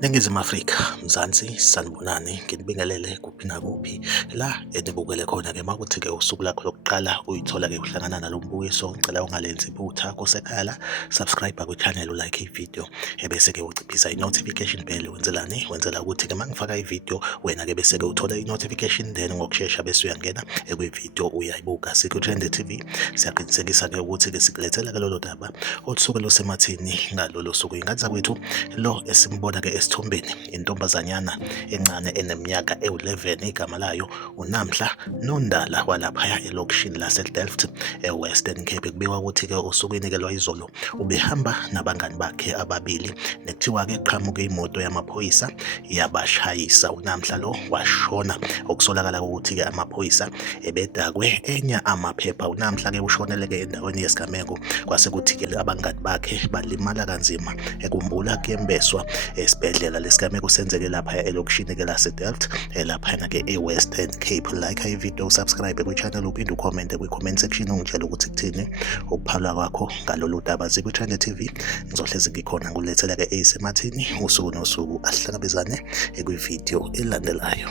Ningizimu Afrika, Mzansi, sanibonani, nginibingelele kuphi nakuphi la enibukele khona-ke uma kuthi-ke usuku lakho lokuqala uyithola-ke uhlangana nalo mbukiso, ngicela ungalenzi iphutha kusekhaya la, subscribe kwi-channel, ulike ividiyo, ebese-ke uciphisa i-notification bell. Wenzelani? Wenzela ukuthi-ke uma ngifaka ividiyo wena-ke bese-ke uthola i-notification, then ngokushesha bese uyangena ekwividiyo uyayibuka. Sikwi-Trend TV siyaqinisekisa-ke ukuthi-ke sikulethela-ke lolo daba olusuke lusematheni ngalolo suku. Ingathi kwethu lo esimbona-ke esithombeni intombazanyana encane eneminyaka ewu-11, igama layo uNamhla Nondala, walaphaya elokishini lase-Delft e-Western Cape. Kubikwa ukuthi-ke osukwini-ke lwayizolo ubehamba nabangani bakhe ababili, nekuthiwa-ke qhamuke imoto yamaphoyisa yabashayisa. UNamhla lo washona, okusolakala ukuthi-ke amaphoyisa ebedakwe enye amaphepha. UNamhla-ke ushonele-ke endaweni yesigameko, kwase kuthi-ke abangani bakhe balimala kanzima, ekumbula kuyembeswa esibhedlela. Lesigameko senzeke lapha elokishini-ke lase-Delft laphayana-ke e-Western Cape. Like ividiyo, subscribe kwi-channel, uphinde ucommente kwi-comment section ungitshela ukuthi kuthini ukuphala kwakho ngalolu daba. Sikwi-Trend TV ngizohlezi ngikhona ngulethela-ke eyisemathini usuku nosuku. Asihlangabezane kwividiyo elandelayo.